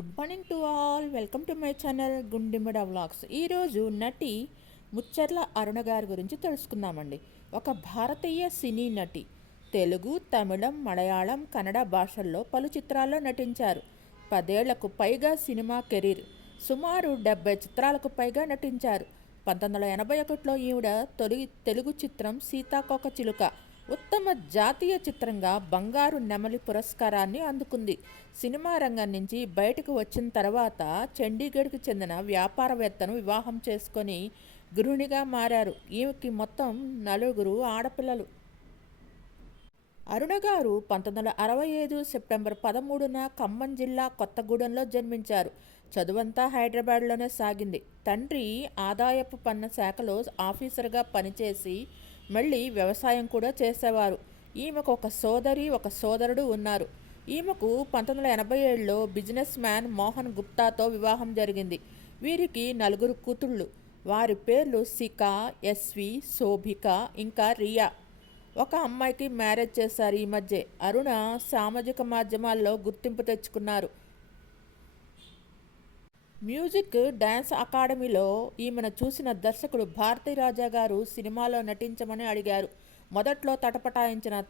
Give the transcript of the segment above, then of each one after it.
Good morning to all. Welcome to my channel Gundimada vlogs. ఈరోజు నటి ముచ్చర్ల అరుణ గారి గురించి తెలుసుకుందామండి. ఒక భారతీయ సినీ నటి. తెలుగు తమిళం మలయాళం కన్నడ భాషల్లో పలు చిత్రాల్లో నటించారు. పదేళ్ళకు పైగా సినిమా కెరీర్. సుమారు డెబ్బై చిత్రాలకు పైగా నటించారు. పంతొమ్మిది వందల ఎనభై ఒకటిలో ఈవిడ తొలి తెలుగు చిత్రం సీతాకొక చిలుక. ఉత్తమ జాతీయ చిత్రంగా బంగారు నెమలి పురస్కారాన్ని అందుకుంది. సినిమా రంగం నుంచి బయటకు వచ్చిన తర్వాత చండీగఢ్కి చెందిన వ్యాపారవేత్తను వివాహం చేసుకొని గృహిణిగా మారారు. ఈమెకి మొత్తం నలుగురు ఆడపిల్లలు. అరుణ గారు పంతొమ్మిది వందల అరవై ఐదు సెప్టెంబర్ పదమూడున ఖమ్మం జిల్లా కొత్తగూడెంలో జన్మించారు. చదువంతా హైదరాబాద్లోనే సాగింది. తండ్రి ఆదాయపు పన్ను శాఖలో ఆఫీసర్గా పనిచేసి మళ్ళీ వ్యవసాయం కూడా చేసేవారు. ఈమెకు ఒక సోదరి ఒక సోదరుడు ఉన్నారు. ఈమెకు పంతొమ్మిది వందల ఎనభై ఏడులో బిజినెస్ మ్యాన్ మోహన్ గుప్తాతో వివాహం జరిగింది. వీరికి నలుగురు కూతుళ్ళు. వారి పేర్లు సిక ఎస్వి శోభిక ఇంకా రియా. ఒక అమ్మాయికి మ్యారేజ్ చేశారు ఈ మధ్య. అరుణ సామాజిక మాధ్యమాల్లో గుర్తింపు తెచ్చుకున్నారు. మ్యూజిక్ డ్యాన్స్ అకాడమీలో ఈమెను చూసిన దర్శకుడు భారతీ రాజా గారు సినిమాలో నటించమని అడిగారు. మొదట్లో తటపటాయించిన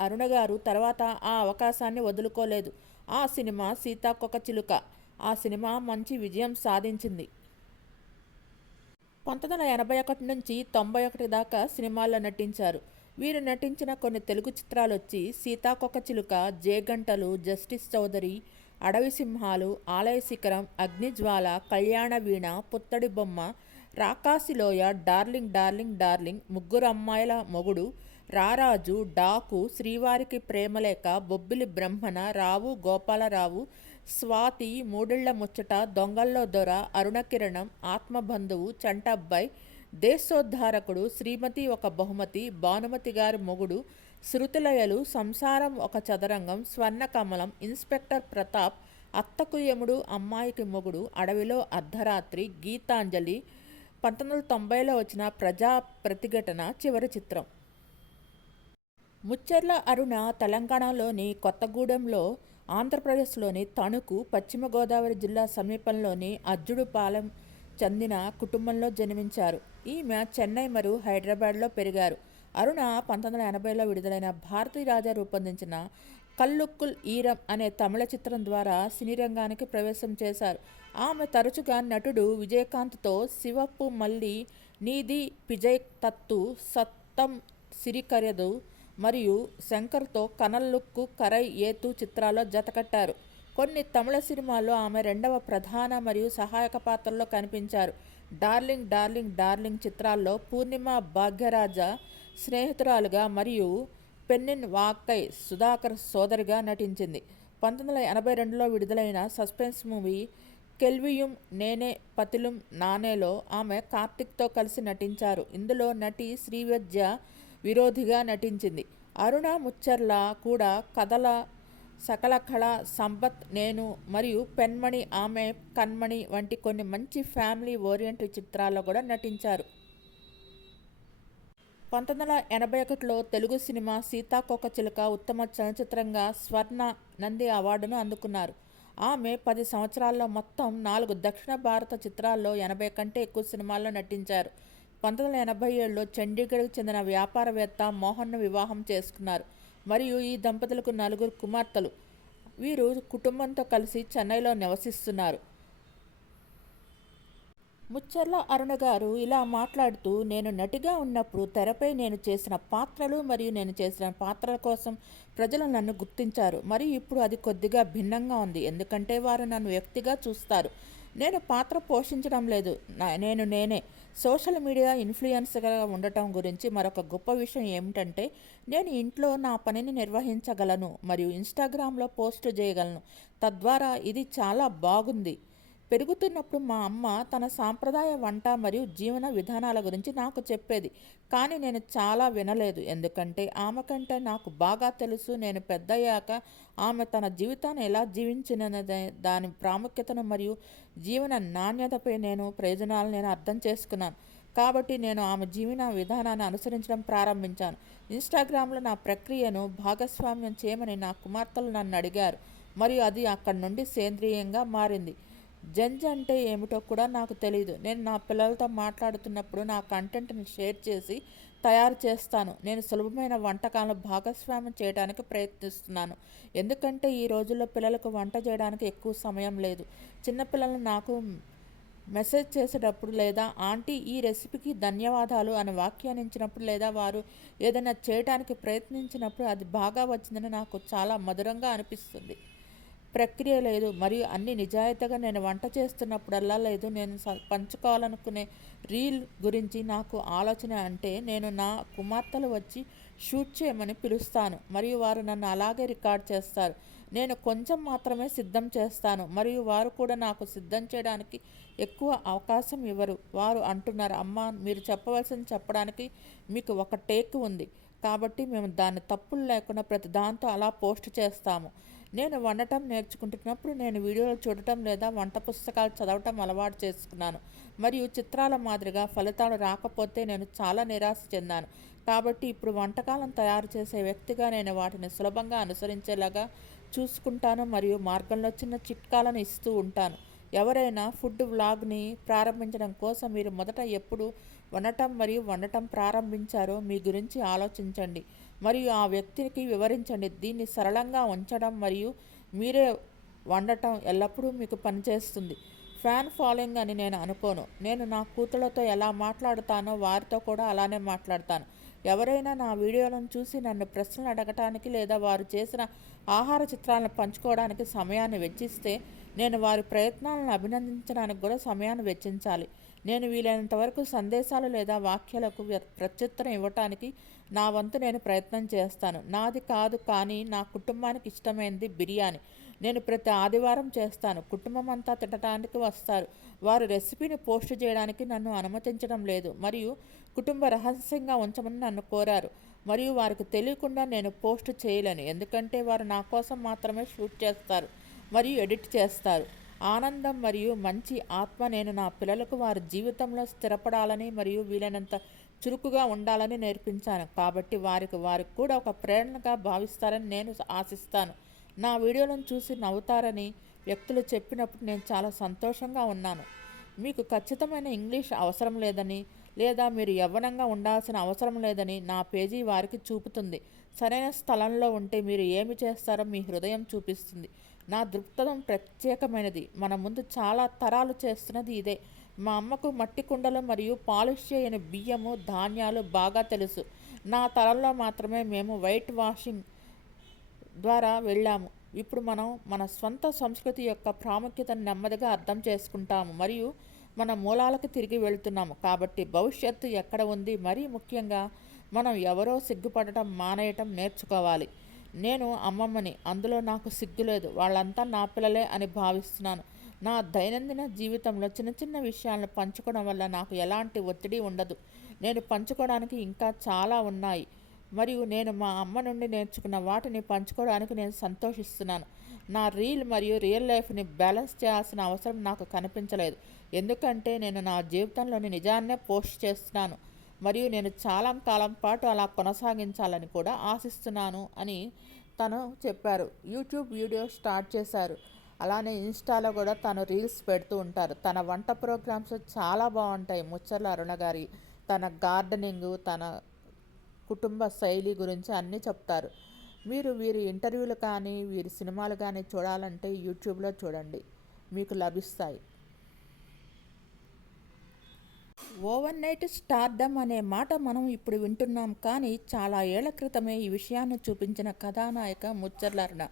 అరుణ గారు తర్వాత ఆ అవకాశాన్ని వదులుకోలేదు. ఆ సినిమా సీతాకొక చిలుక. ఆ సినిమా మంచి విజయం సాధించింది. పంతొమ్మిది వందల ఎనభై ఒకటి నుంచి తొంభై ఒకటి దాకా సినిమాల్లో నటించారు. వీరు నటించిన కొన్ని తెలుగు చిత్రాలు వచ్చి సీతాకొక చిలుక జేగంటలు జస్టిస్ చౌదరి అడవి సింహాలు ఆలయ శిఖరం అగ్నిజ్వాల కళ్యాణ వీణ పుత్తడి బొమ్మ రాకాసిలోయ డార్లింగ్ డార్లింగ్ డార్లింగ్ ముగ్గురు అమ్మాయిల మొగుడు రారాజు డాకు శ్రీవారికి ప్రేమలేక బొబ్బిలి బ్రహ్మణ రావు గోపాలరావు స్వాతి మూడిళ్ళ ముచ్చట దొంగల్లో దొర అరుణకిరణం ఆత్మబంధువు చంటబ్బాయి దేశోద్ధారకుడు శ్రీమతి ఒక బహుమతి భానుమతి గారి మొగుడు శృతిలయలు సంసారం ఒక చదరంగం స్వర్ణకమలం ఇన్స్పెక్టర్ ప్రతాప్ అత్తకు యముడు అమ్మాయికి మొగుడు అడవిలో అర్ధరాత్రి గీతాంజలి పంతొమ్మిది వందల తొంభైలో వచ్చిన ప్రజా ప్రతిఘటన చివరి చిత్రం. ముచ్చర్ల అరుణ తెలంగాణలోని కొత్తగూడెంలో ఆంధ్రప్రదేశ్లోని తణుకు పశ్చిమ గోదావరి జిల్లా సమీపంలోని అజ్జుడుపాలెం చెందిన కుటుంబంలో జన్మించారు. ఈమె చెన్నై మరియు హైదరాబాద్లో పెరిగారు. అరుణ పంతొమ్మిది వందల ఎనభైలో విడుదలైన భారతీ రాజా రూపొందించిన కల్లుక్కుల్ ఈరం అనే తమిళ చిత్రం ద్వారా సినీ రంగానికి ప్రవేశం చేశారు. ఆమె తరచుగా నటుడు విజయకాంత్తో శివప్పు మల్లి నీది పిజయ్ తత్తు సత్తం సిరికరెదు మరియు శంకర్తో కనల్లుక్కు కరై ఏతు చిత్రాల్లో జతకట్టారు కొన్ని తమిళ సినిమాల్లో ఆమె రెండవ ప్రధాన మరియు సహాయక పాత్రల్లో కనిపించారు. డార్లింగ్ డార్లింగ్ డార్లింగ్ చిత్రాల్లో పూర్ణిమ భాగ్యరాజ స్నేహితురాలుగా మరియు పెన్నిన్ వాక్కై సుధాకర్ సోదరిగా నటించింది. పంతొమ్మిది వందల ఎనభై రెండులో విడుదలైన సస్పెన్స్ మూవీ కెల్వియుం నేనే పతిలుం నానేలో ఆమె కార్తిక్తో కలిసి నటించారు. ఇందులో నటి శ్రీవద్య విరోధిగా నటించింది. అరుణ ముచ్చర్ల కూడా కథల సకల కళ సంపత్ నేను మరియు పెన్మణి ఆమె కన్మణి వంటి కొన్ని మంచి ఫ్యామిలీ ఓరియంటెడ్ చిత్రాల్లో కూడా నటించారు. పంతొమ్మిది వందల ఎనభై ఒకటిలో తెలుగు సినిమా సీతాకోక చిలుక ఉత్తమ చలనచిత్రంగా స్వర్ణ నంది అవార్డును అందుకున్నారు. ఆమె పది సంవత్సరాల్లో మొత్తం నాలుగు దక్షిణ భారత చిత్రాల్లో ఎనభై కంటే ఎక్కువ సినిమాల్లో నటించారు. పంతొమ్మిది వందల ఎనభై ఏడులో చండీగఢ్కు చెందిన వ్యాపారవేత్త మోహన్ను వివాహం చేసుకున్నారు. మరియు ఈ దంపతులకు నలుగురు కుమార్తెలు. వీరు కుటుంబంతో కలిసి చెన్నైలో నివసిస్తున్నారు. ముచ్చర్ల అరుణ గారు ఇలా మాట్లాడుతూ నేను నటిగా ఉన్నప్పుడు తెరపై నేను చేసిన పాత్రలు మరియు నేను చేసిన పాత్రల కోసం ప్రజలు నన్ను గుర్తించారు. మరియు ఇప్పుడు అది కొద్దిగా భిన్నంగా ఉంది. ఎందుకంటే వారు నన్ను వ్యక్తిగా చూస్తారు. నేను పాత్ర పోషించడం లేదు. నేను నేనే. సోషల్ మీడియా ఇన్ఫ్లుయెన్స్గా ఉండటం గురించి మరొక గొప్ప విషయం ఏమిటంటే నేను ఇంట్లో నా పనిని నిర్వహించగలను మరియు ఇన్స్టాగ్రామ్లో పోస్ట్ చేయగలను. తద్వారా ఇది చాలా బాగుంది. పెరుగుతున్నప్పుడు మా అమ్మ తన సాంప్రదాయ వంట మరియు జీవన విధానాల గురించి నాకు చెప్పేది. కానీ నేను చాలా వినలేదు. ఎందుకంటే ఆమె కంటే నాకు బాగా తెలుసు. నేను పెద్దయ్యాక ఆమె తన జీవితాన్ని ఎలా జీవించినదే దాని ప్రాముఖ్యతను మరియు జీవన నాణ్యతపై నేను ప్రయోజనాలు నేను అర్థం చేసుకున్నాను. కాబట్టి నేను ఆమె జీవన విధానాన్ని అనుసరించడం ప్రారంభించాను. ఇన్స్టాగ్రామ్లో నా ప్రక్రియను భాగస్వామ్యం చేయమని నా కుమార్తెలు నన్ను అడిగారు. మరియు అది అక్కడి నుండి సేంద్రియంగా మారింది. జంజ్ అంటే ఏమిటో కూడా నాకు తెలియదు నేను నా పిల్లలతో మాట్లాడుతున్నప్పుడు నా కంటెంట్ని షేర్ చేసి తయారు చేస్తాను. నేను సులభమైన వంటకాలను భాగస్వామ్యం చేయడానికి ప్రయత్నిస్తున్నాను. ఎందుకంటే ఈ రోజుల్లో పిల్లలకు వంట చేయడానికి ఎక్కువ సమయం లేదు. చిన్నపిల్లలు నాకు మెసేజ్ చేసేటప్పుడు లేదా ఆంటీ ఈ రెసిపీకి ధన్యవాదాలు అని వ్యాఖ్యానించినప్పుడు లేదా వారు ఏదైనా చేయడానికి ప్రయత్నించినప్పుడు అది బాగా వచ్చిందని నాకు చాలా మధురంగా అనిపిస్తుంది. ప్రక్రియ లేదు. మరియు అన్ని నిజాయితీగా నేను వంట చేస్తున్నప్పుడల్లా లేదు. నేను పంచుకోవాలనుకునే రీల్ గురించి నాకు ఆలోచన అంటే నేను నా కుమార్తెలు వచ్చి షూట్ చేయమని పిలుస్తాను. మరియు వారు నన్ను అలాగే రికార్డ్ చేస్తారు. నేను కొంచెం మాత్రమే సిద్ధం చేస్తాను. మరియు వారు కూడా నాకు సిద్ధం చేయడానికి ఎక్కువ అవకాశం ఇవ్వరు. వారు అంటున్నారు అమ్మ మీరు చెప్పవలసింది చెప్పడానికి మీకు ఒక టేక్ ఉంది. కాబట్టి మేము దాన్ని తప్పులు లేకుండా ప్రతి దాంతో అలా పోస్ట్ చేస్తాము. నేను వండటం నేర్చుకుంటున్నప్పుడు నేను వీడియోలు చూడటం లేదా వంట పుస్తకాలు చదవటం అలవాటు చేసుకున్నాను. మరియు చిత్రాల మాదిరిగా ఫలితాలు రాకపోతే నేను చాలా నిరాశ చెందాను. కాబట్టి ఇప్పుడు వంటకాలను తయారు చేసే వ్యక్తిగా నేను వాటిని సులభంగా అనుసరించేలాగా చూసుకుంటాను మరియు మార్గంలో చిన్న చిట్కాలను ఇస్తూ ఉంటాను. ఎవరైనా ఫుడ్ వ్లాగ్ని ప్రారంభించడం కోసం మీరు మొదట ఎప్పుడు వండటం మరియు వండటం ప్రారంభించారో మీ గురించి ఆలోచించండి. మరియు ఆ వ్యక్తికి వివరించండి. దీన్ని సరళంగా ఉంచడం మరియు మీరే వండటం ఎల్లప్పుడూ మీకు పనిచేస్తుంది. ఫ్యాన్ ఫాలోయింగ్ అని నేను అనుకోను. నేను నా కూతుళ్ళతో ఎలా మాట్లాడుతానో వారితో కూడా అలానే మాట్లాడతాను. ఎవరైనా నా వీడియోలను చూసి నన్ను ప్రశ్నలు అడగటానికి లేదా వారు చేసిన ఆహార చిత్రాలను పంచుకోవడానికి సమయాన్ని వెచ్చిస్తే నేను వారి ప్రయత్నాలను అభినందించడానికి కూడా సమయాన్ని వెచ్చించాలి. నేను వీలైనంత వరకు సందేశాలు లేదా వాక్యాలకు ప్రత్యుత్తరం ఇవ్వటానికి నా వంతు నేను ప్రయత్నం చేస్తాను. నాది కాదు కానీ నా కుటుంబానికి ఇష్టమైనది బిర్యానీ. నేను ప్రతి ఆదివారం చేస్తాను. కుటుంబం అంతా తినడానికి వస్తారు. వారు రెసిపీని పోస్ట్ చేయడానికి నన్ను అనుమతించడం లేదు. మరియు కుటుంబ రహస్యంగా ఉంచమని నన్ను కోరారు. మరియు వారికి తెలియకుండా నేను పోస్ట్ చేయలేను. ఎందుకంటే వారు నా కోసం మాత్రమే షూట్ చేస్తారు మరియు ఎడిట్ చేస్తారు. ఆనందం మరియు మంచి ఆత్మ నేను నా పిల్లలకు వారి జీవితంలో స్థిరపడాలని మరియు వీలైనంత చురుకుగా ఉండాలని నేర్పించాను. కాబట్టి వారికి వారికి కూడా ఒక ప్రేరణగా భావిస్తారని నేను ఆశిస్తాను. నా వీడియోలను చూసి నవ్వుతారని వ్యక్తులు చెప్పినప్పుడు నేను చాలా సంతోషంగా ఉన్నాను. మీకు ఖచ్చితమైన ఇంగ్లీష్ అవసరం లేదని లేదా మీరు యవ్వనంగా ఉండాల్సిన అవసరం లేదని నా పేజీ వారికి చూపుతుంది. సరైన స్థలంలో ఉంటే మీరు ఏమి చేస్తారో మీ హృదయం చూపిస్తుంది. నా దృక్పథం ప్రత్యేకమైనది. మన ముందు చాలా తరాలు చేస్తున్నది ఇదే. మా అమ్మకు మట్టి కుండలు మరియు పాలిష్ చేయని బియ్యము ధాన్యాలు బాగా తెలుసు. నా తరంలో మాత్రమే మేము వైట్ వాషింగ్ ద్వారా వెళ్ళాము. ఇప్పుడు మనం మన స్వంత సంస్కృతి యొక్క ప్రాముఖ్యతను నెమ్మదిగా అర్థం చేసుకుంటాము మరియు మన మూలాలకు తిరిగి వెళ్తున్నాము. కాబట్టి భవిష్యత్తు ఎక్కడ ఉంది? మరీ ముఖ్యంగా మనం ఎవరో సిగ్గుపడటం మానేయటం నేర్చుకోవాలి. నేను అమ్మమ్మని అందులో నాకు సిగ్గు లేదు. వాళ్ళంతా నా పిల్లలే అని భావిస్తున్నాను. నా దైనందిన జీవితంలో చిన్న చిన్న విషయాలను పంచుకోవడం వల్ల నాకు ఎలాంటి ఒత్తిడి ఉండదు. నేను పంచుకోవడానికి ఇంకా చాలా ఉన్నాయి. మరియు నేను మా అమ్మ నుండి నేర్చుకున్న వాటిని పంచుకోవడానికి నేను సంతోషిస్తున్నాను. నా రీల్ మరియు రియల్ లైఫ్ని బ్యాలెన్స్ చేయాల్సిన అవసరం నాకు కనిపించలేదు. ఎందుకంటే నేను నా జీవితంలోని నిజాన్నే పోస్ట్ చేస్తున్నాను. మరియు నేను చాలా కాలం పాటు అలా కొనసాగించాలని కూడా ఆశిస్తున్నాను అని తను చెప్పారు. యూట్యూబ్ వీడియో స్టార్ట్ చేశారు. అలానే ఇన్స్టాలో కూడా తను రీల్స్ పెడుతూ ఉంటారు. తన వంట ప్రోగ్రామ్స్ చాలా బాగుంటాయి. ముచ్చర్ల అరుణ గారి తన గార్డెనింగ్ తన కుటుంబ శైలి గురించి అన్నీ చెప్తారు. మీరు వీరి ఇంటర్వ్యూలు కానీ వీరి సినిమాలు కానీ చూడాలంటే యూట్యూబ్లో చూడండి. మీకు లభిస్తాయి. ఓవర్ నైట్ స్టార్డమ్ అనే మాట మనం ఇప్పుడు వింటున్నాం. కానీ చాలా ఏళ్ళ క్రితమే ఈ విషయాన్ని చూపించిన కథానాయక ముచ్చర్లర్ణ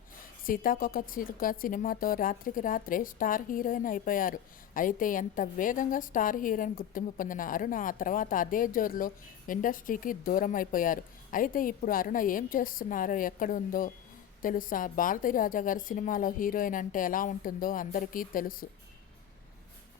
సీతాకొక చిలుక సినిమాతో రాత్రికి రాత్రే స్టార్ హీరోయిన్ అయిపోయారు. అయితే ఎంత వేగంగా స్టార్ హీరోయిన్ గుర్తింపు పొందిన అరుణ ఆ తర్వాత అదే జోరులో ఇండస్ట్రీకి దూరం అయిపోయారు అయితే ఇప్పుడు అరుణ ఏం చేస్తున్నారో ఎక్కడుందో తెలుసా? భారతీ రాజా గారి సినిమాలో హీరోయిన్ అంటే ఎలా ఉంటుందో అందరికీ తెలుసు.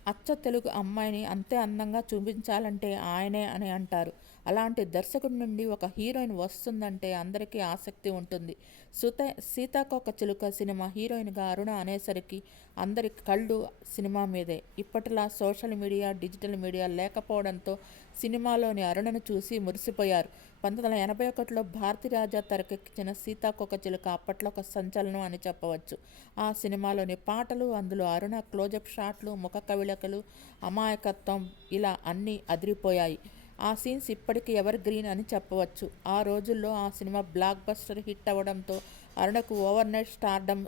అచ్చ తెలుగు అమ్మాయిని అంతే అందంగా చూపించాలంటే ఆయనే అని అంటారు. అలాంటి దర్శకుడి నుండి ఒక హీరోయిన్ వస్తుందంటే అందరికీ ఆసక్తి ఉంటుంది. సుత సీతాకోక చిలుక సినిమా హీరోయిన్గా అరుణ అనేసరికి అందరి కళ్ళు సినిమా మీదే. ఇప్పటిలా సోషల్ మీడియా డిజిటల్ మీడియా లేకపోవడంతో సినిమాలోని అరుణను చూసి మురిసిపోయారు. పంతొమ్మిది వందల ఎనభై ఒకటిలో భారతిరాజా తెరకెక్కించిన సీతాకోక చిలుక అప్పట్లో ఒక సంచలనం అని చెప్పవచ్చు. ఆ సినిమాలోని పాటలు అందులో అరుణ క్లోజప్ షాట్లు ముఖ కవిళకలు అమాయకత్వం ఇలా అన్నీ అదిరిపోయాయి. ఆ సీన్స్ ఇప్పటికి ఎవర్ గ్రీన్ అని చెప్పవచ్చు. ఆ రోజుల్లో ఆ సినిమా బ్లాక్ బస్టర్ హిట్ అవ్వడంతో అరుణకు ఓవర్ నైట్ స్టార్డమ్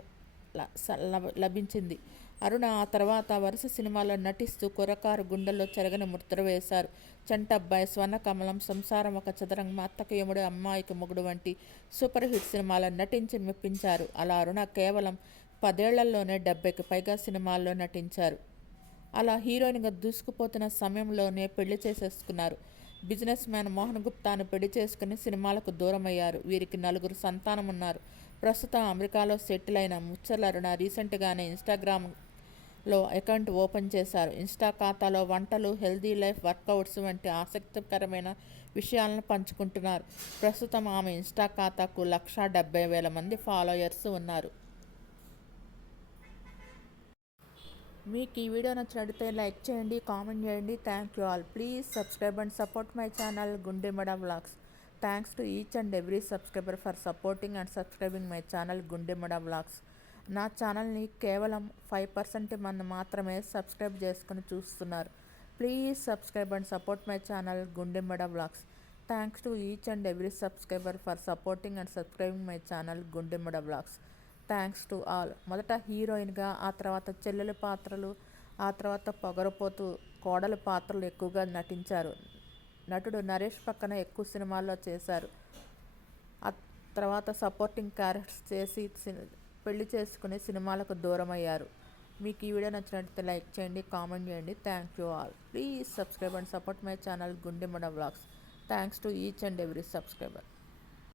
లభించింది. అరుణ ఆ తర్వాత వరుస సినిమాల్లో నటిస్తూ కురకారు గుండెల్లో చెరగని ముద్ర వేశారు. చంటబ్బాయి స్వర్ణకమలం సంసారం ఒక చదరంగం అత్తక యముడు అమ్మాయికి మొగుడు వంటి సూపర్ హిట్ సినిమాలో నటించి మెప్పించారు. అలా అరుణ కేవలం పదేళ్ళలోనే డెబ్బైకి పైగా సినిమాల్లో నటించారు. అలా హీరోయిన్గా దూసుకుపోతున్న సమయంలోనే పెళ్ళి చేసేసుకున్నారు. బిజినెస్ మ్యాన్ మోహన్ గుప్తాను పెళ్ళి చేసుకుని సినిమాలకు దూరమయ్యారు. వీరికి నలుగురు సంతానం ఉన్నారు ప్రస్తుతం అమెరికాలో సెటిల్ అయిన ముచ్చర్ల అరుణ రీసెంట్గానే ఇన్స్టాగ్రామ్లో అకౌంట్ ఓపెన్ చేశారు. ఇన్స్టా ఖాతాలో వంటలు హెల్దీ లైఫ్ వర్కౌట్స్ వంటి ఆసక్తికరమైన విషయాలను పంచుకుంటున్నారు. ప్రస్తుతం ఆమె ఇన్స్టా ఖాతాకు లక్షా డెబ్బై వేల మంది ఫాలోయర్స్ ఉన్నారు. మీకు ఈ వీడియో నచ్చినట్లయితే లైక్ చేయండి కామెంట్ చేయండి. Thank you all please subscribe and support my channel Gundemada vlogs thanks to each and every subscriber for supporting and subscribing my channel Gundemada vlogs నా ఛానల్ని కేవలం ఫైవ్ పర్సెంట్ మంది మాత్రమే సబ్స్క్రైబ్ చేసుకుని చూస్తున్నారు. Please subscribe and support my channel Gundemada vlogs thanks to each and every subscriber for supporting and subscribing my channel Gundemada vlogs thanks to all. మొదట హీరోయిన్గా ఆ తర్వాత చెల్లెల పాత్రలు ఆ తర్వాత పొగరపోతూ కోడల పాత్రలు ఎక్కువగా నటించారు. నటుడు నరేష్ పక్కన ఎక్కువ సినిమాల్లో చేశారు. ఆ తర్వాత సపోర్టింగ్ క్యారెక్టర్స్ చేసి పెళ్ళి చేసుకుని సినిమాలకు దూరం అయ్యారు మీకు ఈ వీడియో నచ్చినట్లయితే లైక్ చేయండి కామెంట్ చేయండి. Thank you all. Please subscribe and support my channel Gundemada vlogs thanks to each and every subscriber.